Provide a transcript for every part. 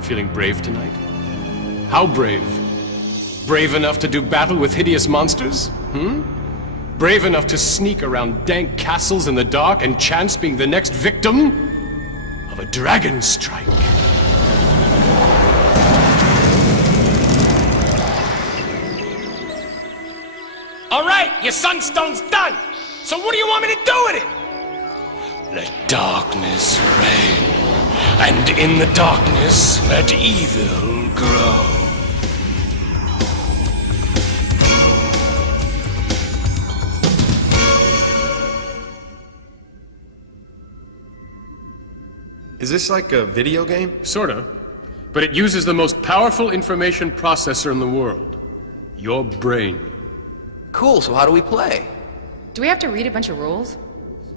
Feeling brave tonight? How brave? Brave enough to do battle with hideous monsters? Brave enough to sneak around dank castles in the dark and chance being the next victim of a Dragonstrike? All right, your sunstone's done. So what do you want me to do with it? Let darkness reign, and in the darkness let evil grow. Is this like a video game? Sorta. But it uses the most powerful information processor in the world. Your brain. Cool, so how do we play? Do we have to read a bunch of rules?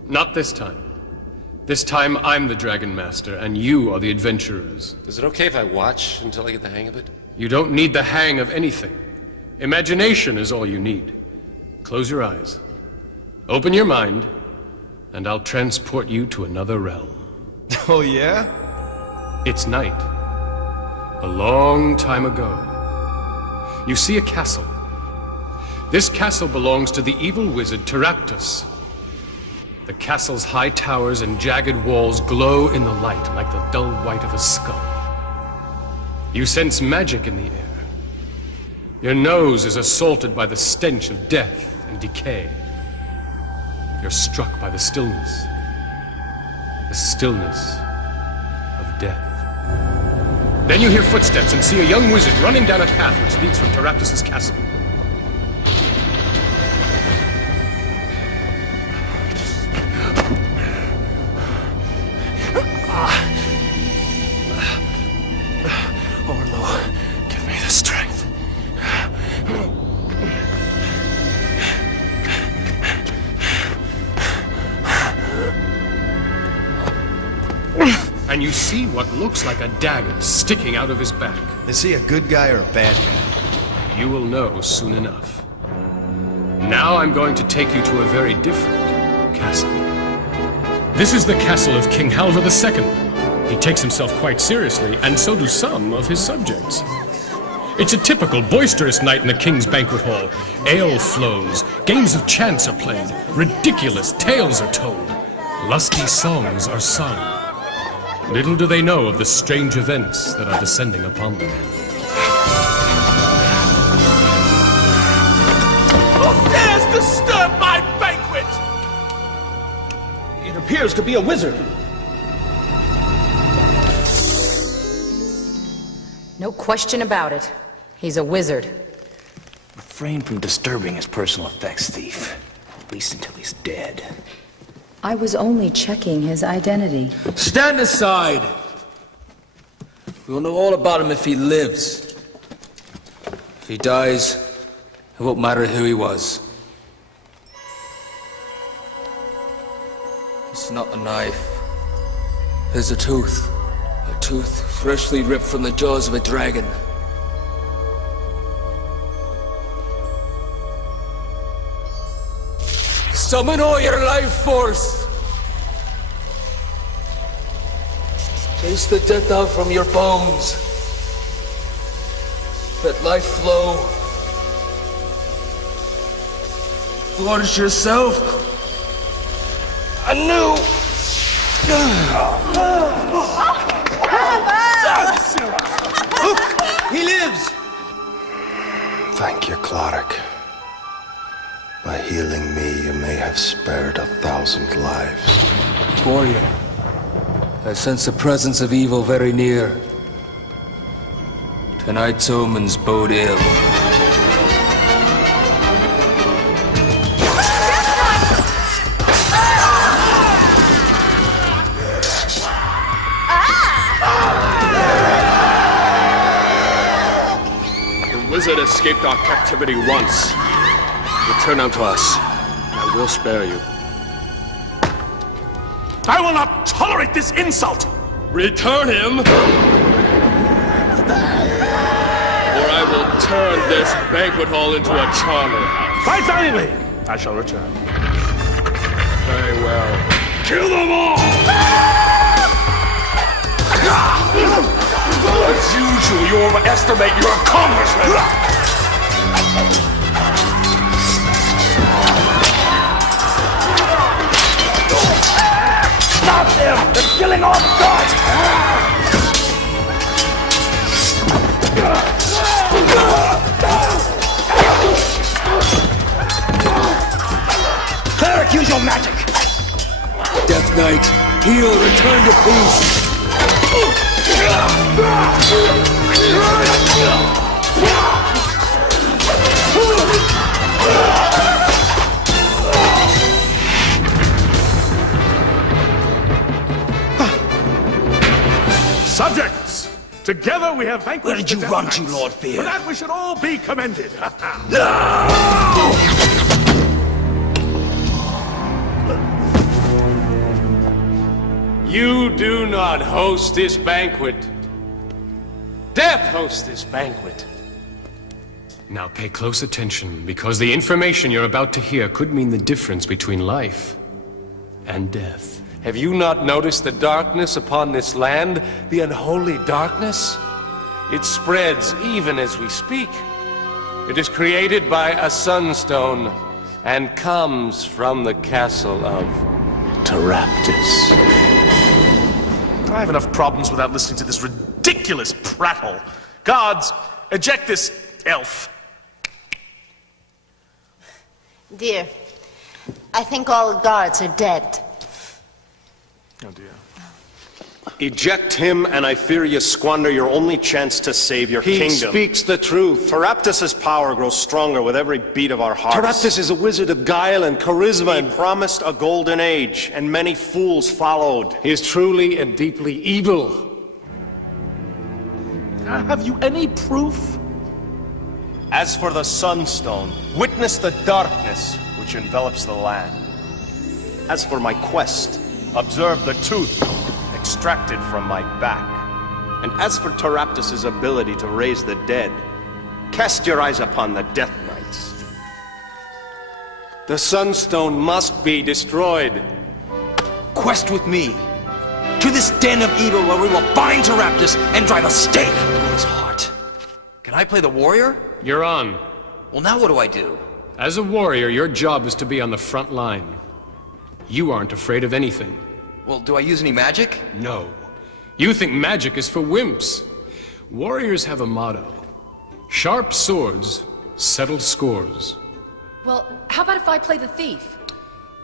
Not this time. This time I'm the Dragon Master, and you are the adventurers. Is it okay if I watch until I get the hang of it? You don't need the hang of anything. Imagination is all you need. Close your eyes. Open your mind, and I'll transport you to another realm. Oh, yeah? It's night. A long time ago. You see a castle. This castle belongs to the evil wizard Teraptus. The castle's high towers and jagged walls glow in the light like the dull white of a skull. You sense magic in the air. Your nose is assaulted by the stench of death and decay. You're struck by the stillness. The stillness of death. Then you hear footsteps and see a young wizard running down a path which leads from Teraptus' castle. Give me the strength. And you see what looks like a dagger sticking out of his back. Is he a good guy or a bad guy? You will know soon enough. Now I'm going to take you to a very different castle. This is the castle of King Halvar II. He takes himself quite seriously, and so do some of his subjects. It's a typical boisterous night in the king's banquet hall. Ale flows, games of chance are played, ridiculous tales are told, lusty songs are sung. Little do they know of the strange events that are descending upon them. Who dares disturb my banquet? It appears to be a wizard. No question about it. He's a wizard. Refrain from disturbing his personal effects, thief. At least until he's dead. I was only checking his identity. Stand aside! We'll know all about him if he lives. If he dies, it won't matter who he was. It's not a knife. It's a tooth. A tooth freshly ripped from the jaws of a dragon. Summon all your life force! Chase the death out from your bones. Let life flow. Forge yourself anew. Look, he lives! Thank you, Cloric. By healing me, you may have spared 1,000 lives. Warrior, I sense the presence of evil very near. Tonight's omens bode ill. The wizard escaped our captivity once. Return unto us. I will spare you. I will not tolerate this insult! Return him! Or I will turn this banquet hall into a charnel house. Fight valiantly! I shall return. Very well. Kill them all! usual, you overestimate your accomplishment! Stop them! They're killing all the guards! Cleric, use your magic! Death Knight, heal, return to peace! Subjects! Together we have vanquished. Where did you the Death run Knights. to, Lord Fear? For that we should all be commended. You do not host this banquet. Death hosts this banquet. Now pay close attention, because the information you're about to hear could mean the difference between life and death. Have you not noticed the darkness upon this land? The unholy darkness? It spreads even as we speak. It is created by a sunstone and comes from the castle of Taraptus. I have enough problems without listening to this ridiculous prattle. Guards, eject this elf. Dear, I think all the guards are dead. Oh dear. Eject him, and I fear you squander your only chance to save your He kingdom. speaks the truth. Taraptus' power grows stronger with every beat of our hearts. Taraptus is a wizard of guile and charisma. He promised a golden age, and many fools followed. He is truly and deeply evil. Have you any proof? As for the Sunstone, witness the darkness which envelops the land. As for my quest, observe the tooth extracted from my back. And as for Taraptus' ability to raise the dead, cast your eyes upon the Death Knights. The Sunstone must be destroyed. Quest with me. To this den of evil where we will bind Taraptus and drive a stake through his heart. Can I play the warrior? You're on. Well, now what do I do? As a warrior, your job is to be on the front line. You aren't afraid of anything. Well, do I use any magic? No. You think magic is for wimps. Warriors have a motto. Sharp swords settle scores. Well, how about if I play the thief?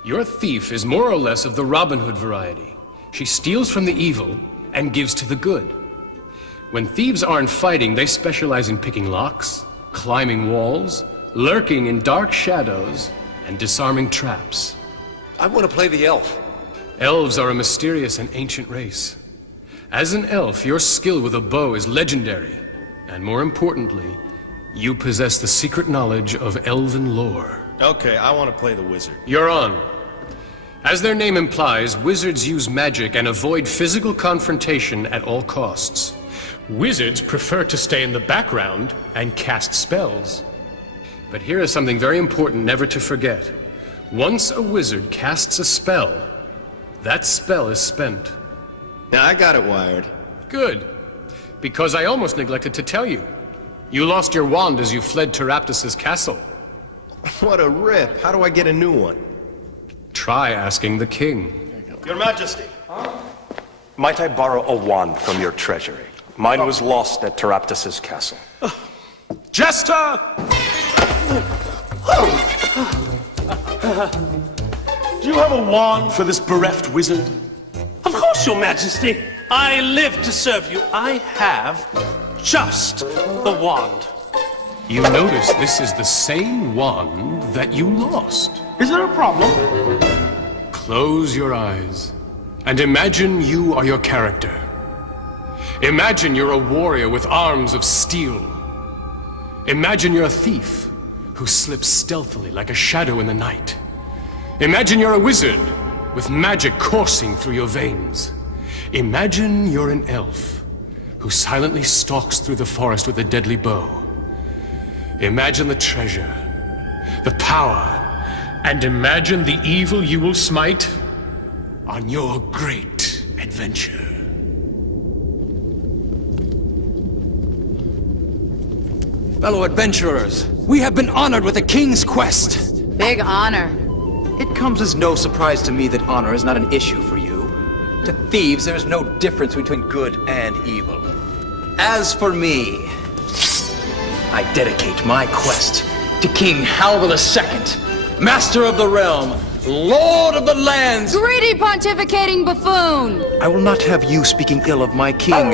Your thief is more or less of the Robin Hood variety. She steals from the evil and gives to the good. When thieves aren't fighting, they specialize in picking locks, climbing walls, lurking in dark shadows, and disarming traps. I want to play the elf. Elves are a mysterious and ancient race. As an elf, your skill with a bow is legendary. And more importantly, you possess the secret knowledge of elven lore. Okay, I want to play the wizard. You're on. As their name implies, wizards use magic and avoid physical confrontation at all costs. Wizards prefer to stay in the background and cast spells. But here is something very important never to forget. Once a wizard casts a spell, that spell is spent. Now, I got it wired. Good. Because I almost neglected to tell you. You lost your wand as you fled Taraptus' castle. What a rip. How do I get a new one? Try asking the king. Your Majesty. Might I borrow a wand from your treasury? Mine was lost at Taraptus' castle. Jester! Do you have a wand for this bereft wizard? Of course, Your Majesty. I live to serve you. I have just the wand. You notice this is the same wand that you lost. Is there a problem? Close your eyes and imagine you are your character. Imagine you're a warrior with arms of steel. Imagine you're a thief who slips stealthily like a shadow in the night. Imagine you're a wizard with magic coursing through your veins. Imagine you're an elf who silently stalks through the forest with a deadly bow. Imagine the treasure, the power, and imagine the evil you will smite on your great adventure. Fellow adventurers, we have been honored with a king's quest. Big honor. It comes as no surprise to me that honor is not an issue for you. To thieves, there is no difference between good and evil. As for me, I dedicate my quest to King Halvor II, Master of the Realm, Lord of the Lands. Greedy pontificating buffoon! I will not have you speaking ill of my king.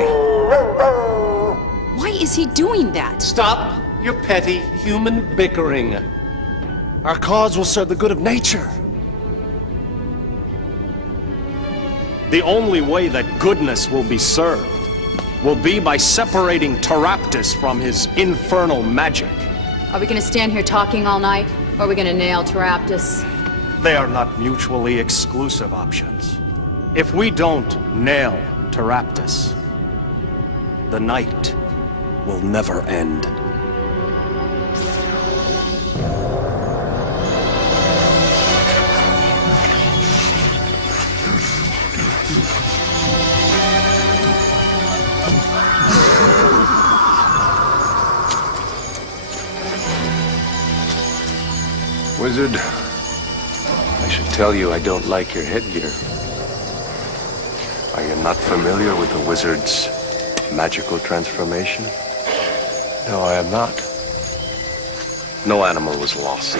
Why is he doing that? Stop your petty human bickering. Our cause will serve the good of nature. The only way that goodness will be served will be by separating Taraptus from his infernal magic. Are we gonna stand here talking all night, or are we gonna nail Taraptus? They are not mutually exclusive options. If we don't nail Taraptus, the night will never end. Wizard, I should tell you I don't like your headgear. Are you not familiar with the wizard's magical transformation? No, I am not. No animal was lost.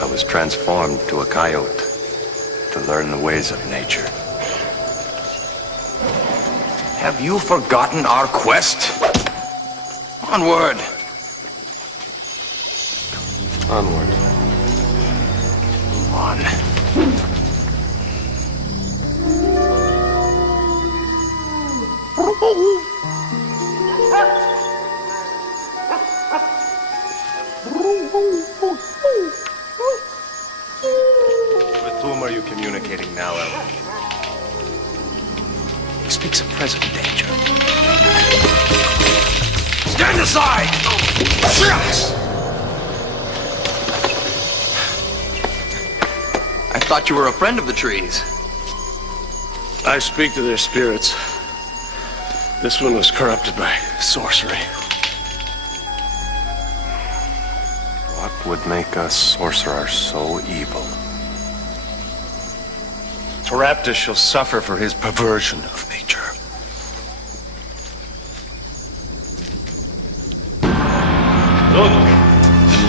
I was transformed to a coyote to learn the ways of nature. Have you forgotten our quest? Onward! Onward. Move on. With whom are you communicating now, Elf? He speaks of present danger. Stand aside! I thought you were a friend of the trees. I speak to their spirits. This one was corrupted by sorcery. What would make a sorcerer so evil? Taraptus shall suffer for his perversion of nature. Look!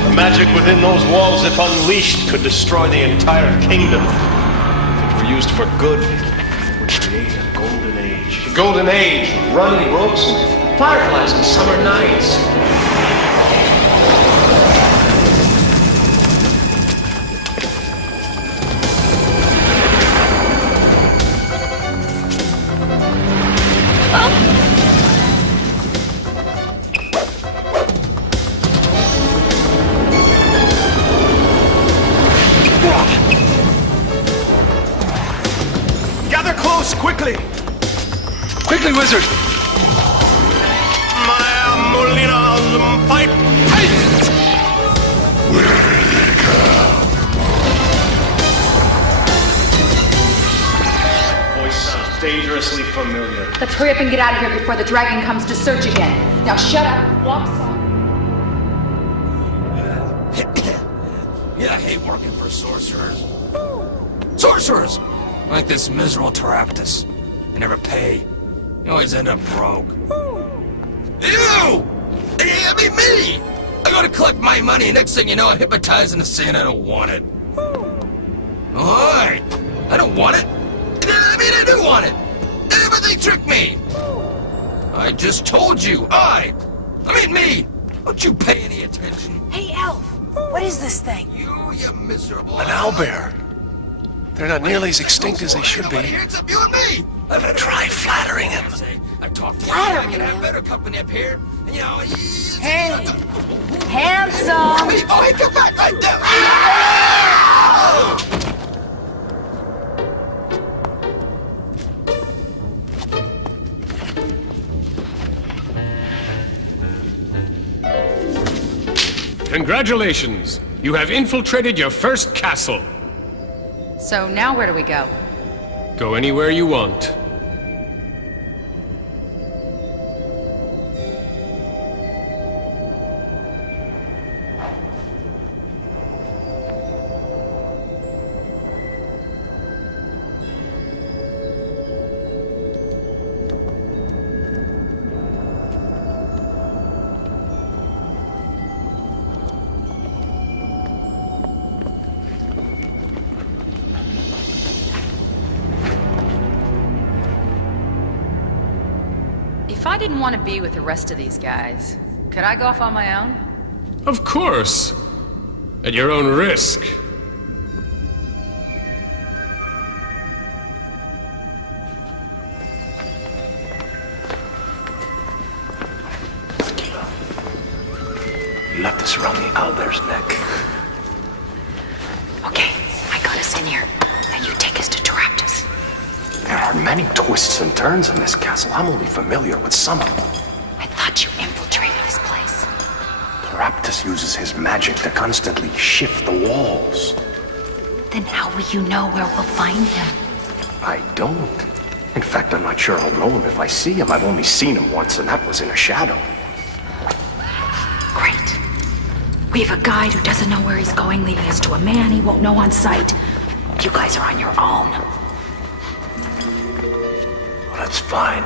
The magic within those walls, if unleashed, could destroy the entire kingdom. If it were used for good, it would create a golden age. The golden age, running ropes and fireflies on summer nights. Gather close, quickly! Quickly, wizard! Maya Molina, fight! Haste! Voice sounds dangerously familiar. Let's hurry up and get out of here before the dragon comes to search again. Now shut up, walk slow. Yeah, I hate working for sorcerers. Sorcerers! Like this miserable Taraptus. They never pay. You always end up broke. You! I mean, me! I go to collect my money, and next thing you know, I'm hypnotized into saying I don't want it. Alright. I don't want it. I mean, I do want it. But they tricked me. I just told you, I mean me. Don't you pay any attention. Hey, Elf! What is this thing? You miserable... An owlbear. They're not nearly as extinct as they should be. Here, except you and me. Try flattering him. I talked to you. Flattering I can have him? better company up here. And, you know, Hey! Handsome! Hey, oh, hey, come back right there! Congratulations! You have infiltrated your first castle. So now where do we go? Go anywhere you want. If I didn't want to be with the rest of these guys, could I go off on my own? Of course. At your own risk. You left us around the owlbear's neck. Okay, I got us in here. Now you take us to Taraptus. There are many twists and turns in this castle. I'm only familiar with some of them. I thought you infiltrated this place. Raptus uses his magic to constantly shift the walls. Then how will you know where we'll find him? I don't. In fact, I'm not sure I'll know him if I see him. I've only seen him once, and that was in a shadow. Great. We have a guide who doesn't know where he's going, leaving us to a man he won't know on sight. You guys are on your own. Well, that's fine.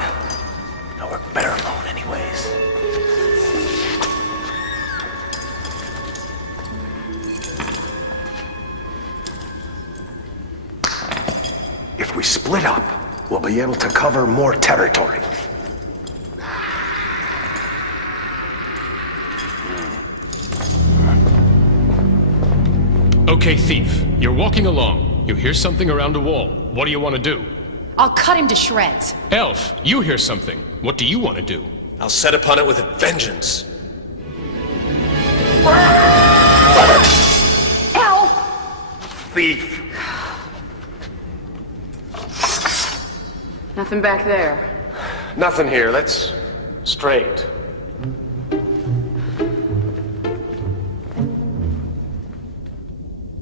I'll work better alone anyways. If we split up, we'll be able to cover more territory. Okay, thief. You're walking along. You hear something around a wall. What do you want to do? I'll cut him to shreds. Elf, you hear something. What do you want to do? I'll set upon it with a vengeance. Elf! Thief! Nothing back there. Nothing here. Let's straight.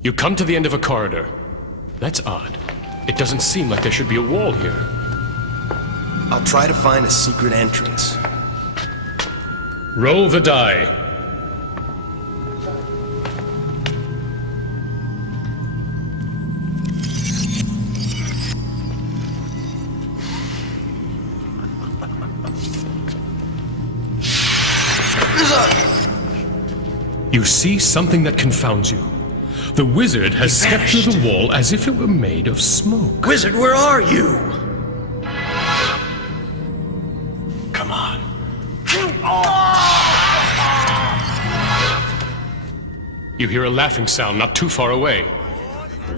You come to the end of a corridor. That's odd. It doesn't seem like there should be a wall here. I'll try to find a secret entrance. Roll the die. You see something that confounds you. The wizard has stepped through the wall as if it were made of smoke. Wizard, where are you? Come on. You hear a laughing sound not too far away.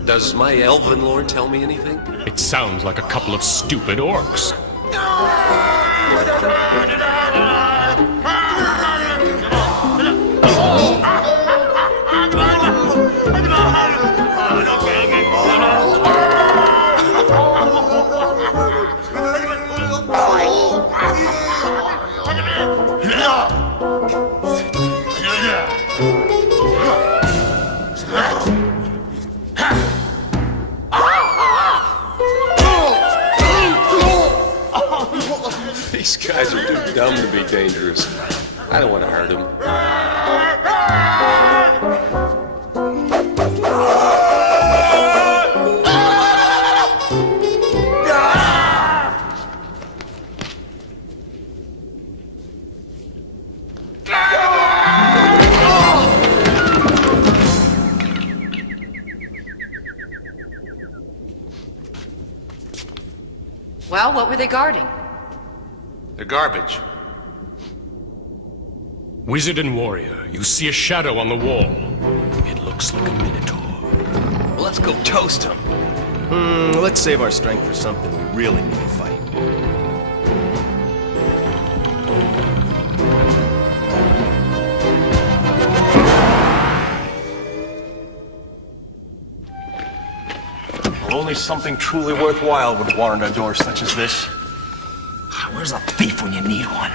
Does my elven lore tell me anything? It sounds like a couple of stupid orcs. These guys are too dumb to be dangerous. I don't want to hurt them. Well, what were they guarding? They're garbage. Wizard and warrior, you see a shadow on the wall. It looks like a minotaur. Well, let's go toast him. Let's save our strength for something we really need to fight. Only something truly worthwhile would warrant a door such as this. Where's a thief when you need one?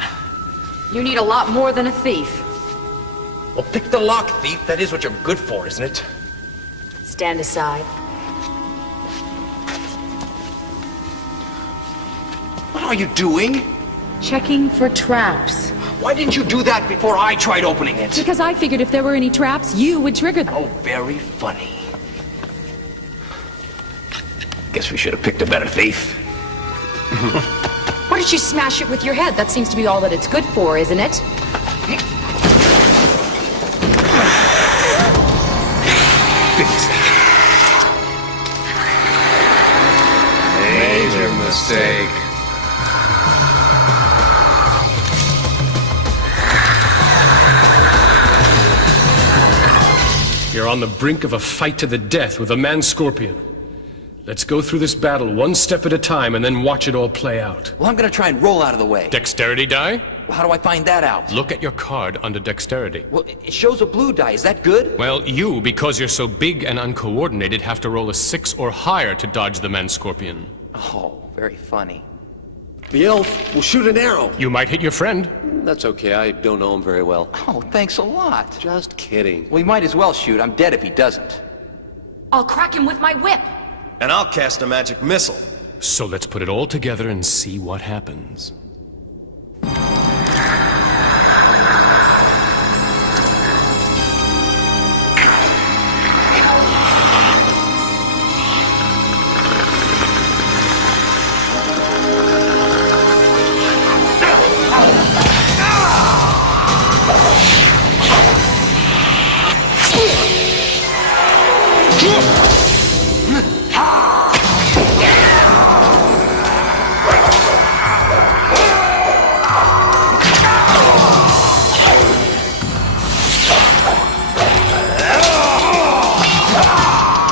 You need a lot more than a thief. Well, pick the lock, thief. That is what you're good for, isn't it? Stand aside. What are you doing? Checking for traps. Why didn't you do that before I tried opening it? Because I figured if there were any traps, you would trigger them. Oh, very funny. Guess we should have picked a better thief. Why don't you smash it with your head? That seems to be all that it's good for, isn't it? Major mistake. You're on the brink of a fight to the death with a man-scorpion. Let's go through this battle one step at a time and then watch it all play out. Well, I'm gonna try and roll out of the way. Dexterity die? Well, how do I find that out? Look at your card under dexterity. Well, it shows a blue die. Is that good? Well, you, because you're so big and uncoordinated, have to roll a 6 or higher to dodge the man-scorpion. Oh, very funny. The elf will shoot an arrow. You might hit your friend. That's okay, I don't know him very well. Oh, thanks a lot. Just kidding. Well, he might as well shoot. I'm dead if he doesn't. I'll crack him with my whip. And I'll cast a magic missile. So let's put it all together and see what happens.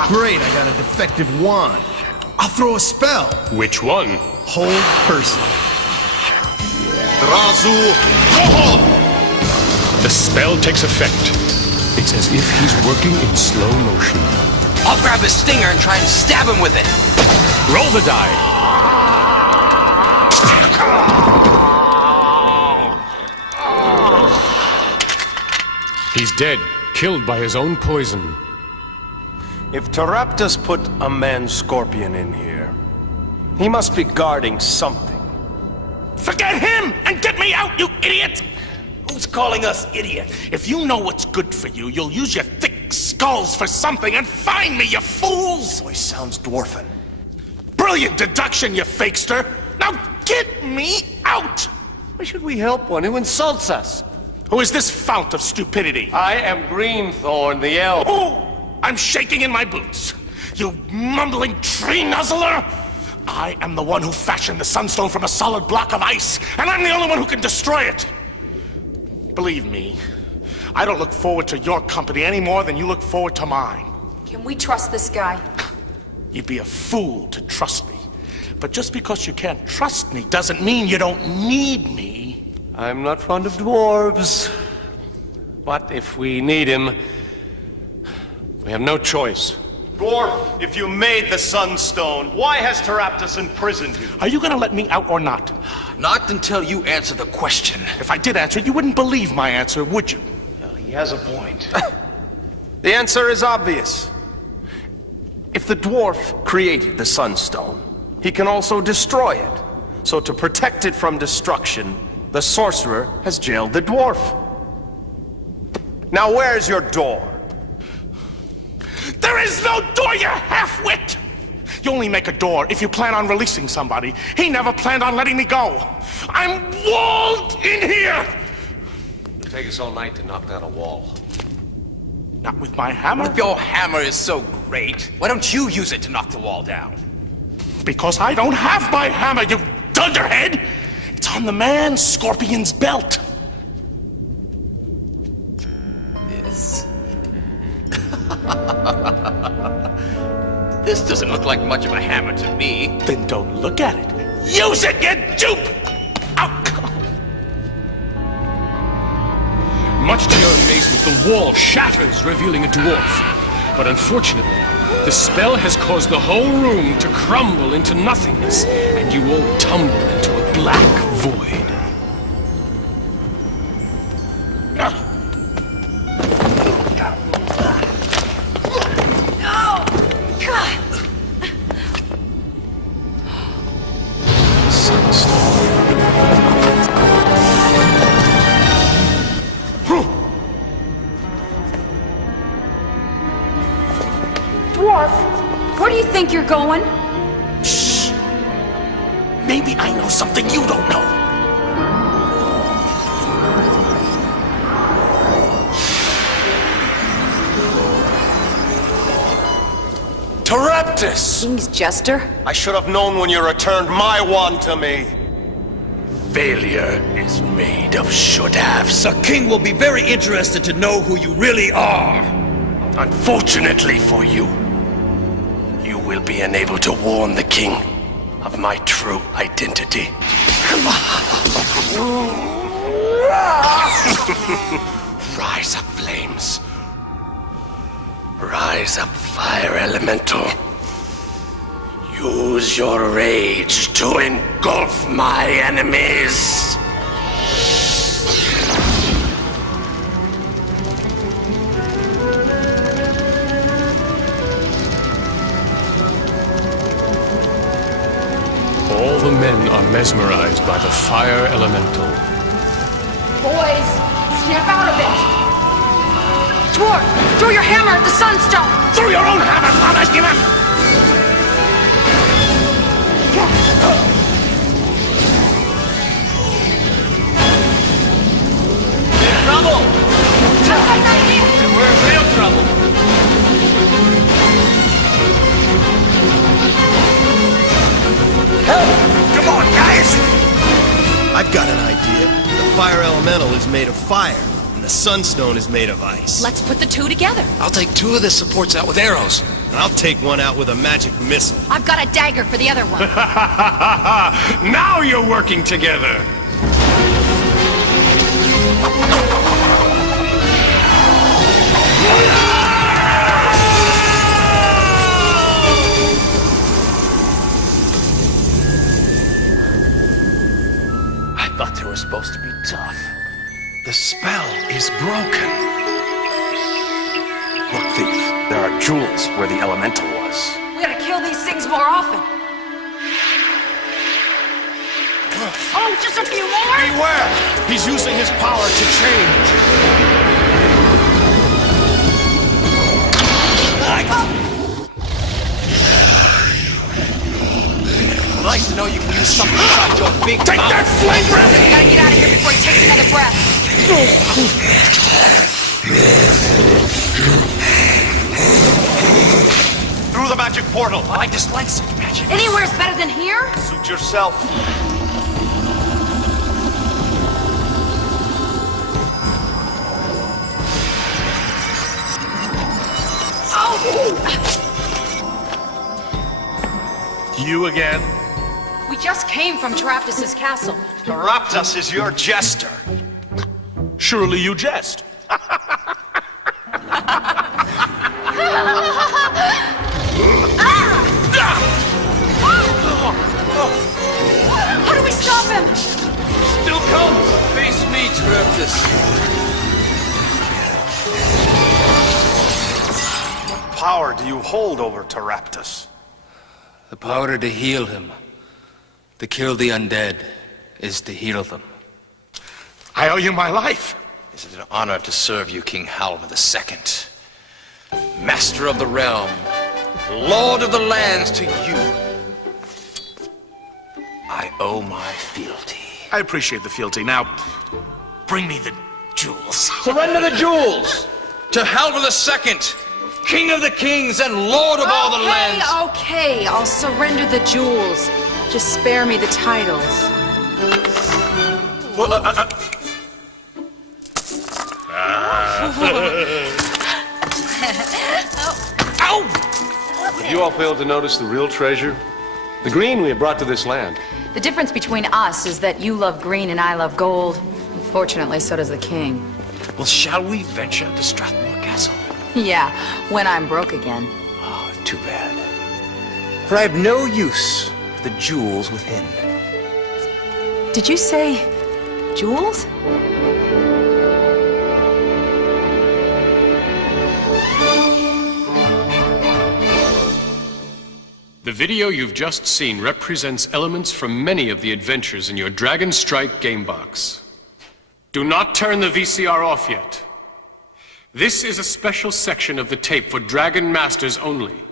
Great, I got a defective wand. I'll throw a spell. Which one? Hold person. The spell takes effect. It's as if he's working in slow motion. I'll grab his stinger and try and stab him with it. Roll the die. He's dead, killed by his own poison. If Taraptus put a man-scorpion in here, he must be guarding something. Forget him and get me out, you idiot! Who's calling us idiot? If you know what's good for you, you'll use your thick skulls for something and find me, you fools! Voice sounds dwarfen. Brilliant deduction, you fakester! Now get me out! Why should we help one who insults us? Who is this fount of stupidity? I am Greenthorn, the elf. Oh! I'm shaking in my boots. You mumbling tree nuzzler! I am the one who fashioned the Sunstone from a solid block of ice, and I'm the only one who can destroy it. Believe me, I don't look forward to your company any more than you look forward to mine. Can we trust this guy? You'd be a fool to trust me. But just because you can't trust me doesn't mean you don't need me. I'm not fond of dwarves. But if we need him, we have no choice. Dwarf, if you made the Sunstone, why has Taraptus imprisoned you? Are you gonna let me out or not? Not until you answer the question. If I did answer it, you wouldn't believe my answer, would you? Well, he has a point. The answer is obvious. If the dwarf created the Sunstone, he can also destroy it. So to protect it from destruction, the sorcerer has jailed the dwarf. Now where's your door? There is no door, you half-wit! You only make a door if you plan on releasing somebody. He never planned on letting me go. I'm walled in here! It'll take us all night to knock down a wall. Not with my hammer? If your hammer is so great, why don't you use it to knock the wall down? Because I don't have my hammer, you dunderhead! It's on the man-scorpion's belt. This doesn't look like much of a hammer to me. Then don't look at it. Use it, you dupe! Much to your amazement, the wall shatters, revealing a dwarf. But unfortunately, the spell has caused the whole room to crumble into nothingness, and you all tumble into a black void. Where do you think you're going? Shh! Maybe I know something you don't know. Taraptus! King's jester? I should have known when you returned my wand to me. Failure is made of should-haves. The king will be very interested to know who you really are. Unfortunately for you, you will be unable to warn the king of my true identity. Rise up, flames. Rise up, fire elemental. Use your rage to engulf my enemies. All the men are mesmerized by the fire elemental. Boys, snap out of it! Dwarf, throw your hammer at the sunstone! Throw your own hammer, Father! Give him! Trouble! We're in real trouble. Help! Come on, guys! I've got an idea. The fire elemental is made of fire, and the sunstone is made of ice. Let's put the two together. I'll take 2 of the supports out with arrows. I'll take one out with a magic missile. I've got a dagger for the other one. Now you're working together! I thought they were supposed to be tough. The spell is broken. Look, thief, there are jewels where the elemental was. We gotta kill these things more often. Oh, just a few more? Beware! He's using his power to change. Nice to know you can use something inside your big Take mouth. that flame breath! We gotta get out of here before he takes another breath. Through the magic portal. I dislike such magic. Anywhere's better than here? Suit yourself. You again? We just came from Taraptus' castle. Taraptus is your jester. Surely you jest. How do we stop him? Still comes. Face me, Taraptus. What power do you hold over Taraptus? The power to heal him, to kill the undead, is to heal them. I owe you my life. It is an honor to serve you, King Halva II. Master of the realm, Lord of the lands, to you I owe my fealty. I appreciate the fealty. Now, bring me the jewels. Surrender the jewels to Halva II, King of the kings and Lord of all the lands. Okay, I'll surrender the jewels. Just spare me the titles. Have you all failed to notice the real treasure? The green we have brought to this land. The difference between us is that you love green and I love gold. Unfortunately, so does the king. Well, shall we venture to Strathmore Castle? Yeah, when I'm broke again. Oh, too bad. For I have no use for the jewels within. Did you say jewels? The video you've just seen represents elements from many of the adventures in your Dragonstrike game box. Do not turn the VCR off yet. This is a special section of the tape for Dragon Masters only.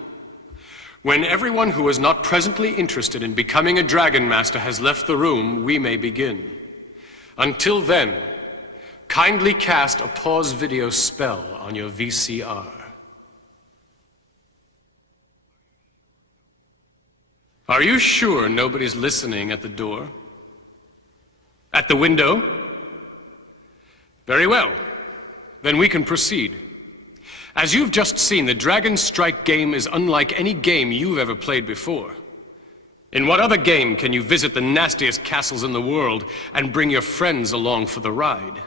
When everyone who is not presently interested in becoming a Dragon Master has left the room, we may begin. Until then, kindly cast a pause video spell on your VCR. Are you sure nobody's listening at the door? At the window? Very well. Then we can proceed. As you've just seen, the Dragonstrike game is unlike any game you've ever played before. In what other game can you visit the nastiest castles in the world and bring your friends along for the ride?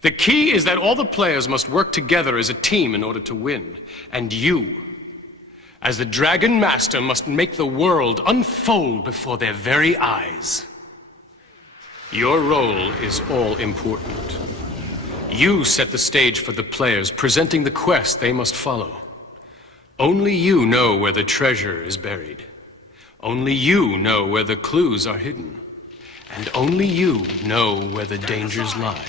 The key is that all the players must work together as a team in order to win. And you, as the Dragon Master, must make the world unfold before their very eyes. Your role is all important. You set the stage for the players, presenting the quest they must follow. Only you know where the treasure is buried. Only you know where the clues are hidden. And only you know where the dangers lie.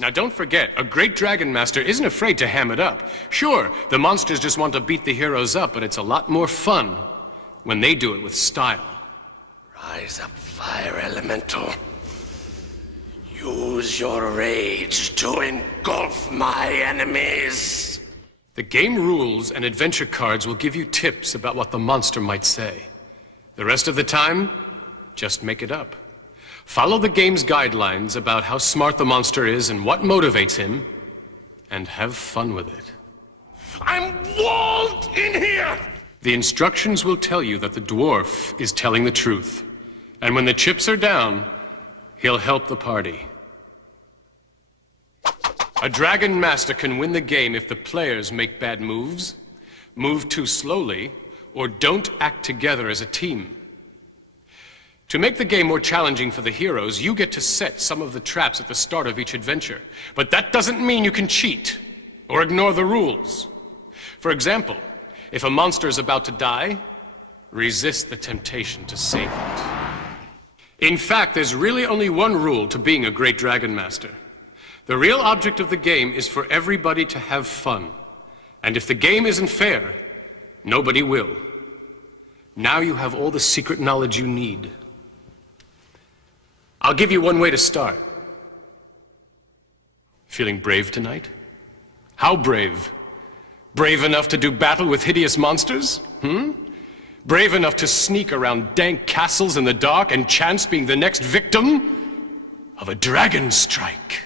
Now don't forget, a great Dragon Master isn't afraid to ham it up. Sure, the monsters just want to beat the heroes up, but it's a lot more fun when they do it with style. Rise up, fire elemental. Use your rage to engulf my enemies. The game rules and adventure cards will give you tips about what the monster might say. The rest of the time, just make it up. Follow the game's guidelines about how smart the monster is and what motivates him, and have fun with it. I'm walled in here! The instructions will tell you that the dwarf is telling the truth, and when the chips are down, he'll help the party. A Dragon Master can win the game if the players make bad moves, move too slowly, or don't act together as a team. To make the game more challenging for the heroes, you get to set some of the traps at the start of each adventure. But that doesn't mean you can cheat or ignore the rules. For example, if a monster is about to die, resist the temptation to save it. In fact, there's really only one rule to being a great Dragon Master. The real object of the game is for everybody to have fun. And if the game isn't fair, nobody will. Now you have all the secret knowledge you need. I'll give you one way to start. Feeling brave tonight? How brave? Brave enough to do battle with hideous monsters? Brave enough to sneak around dank castles in the dark and chance being the next victim of a Dragonstrike?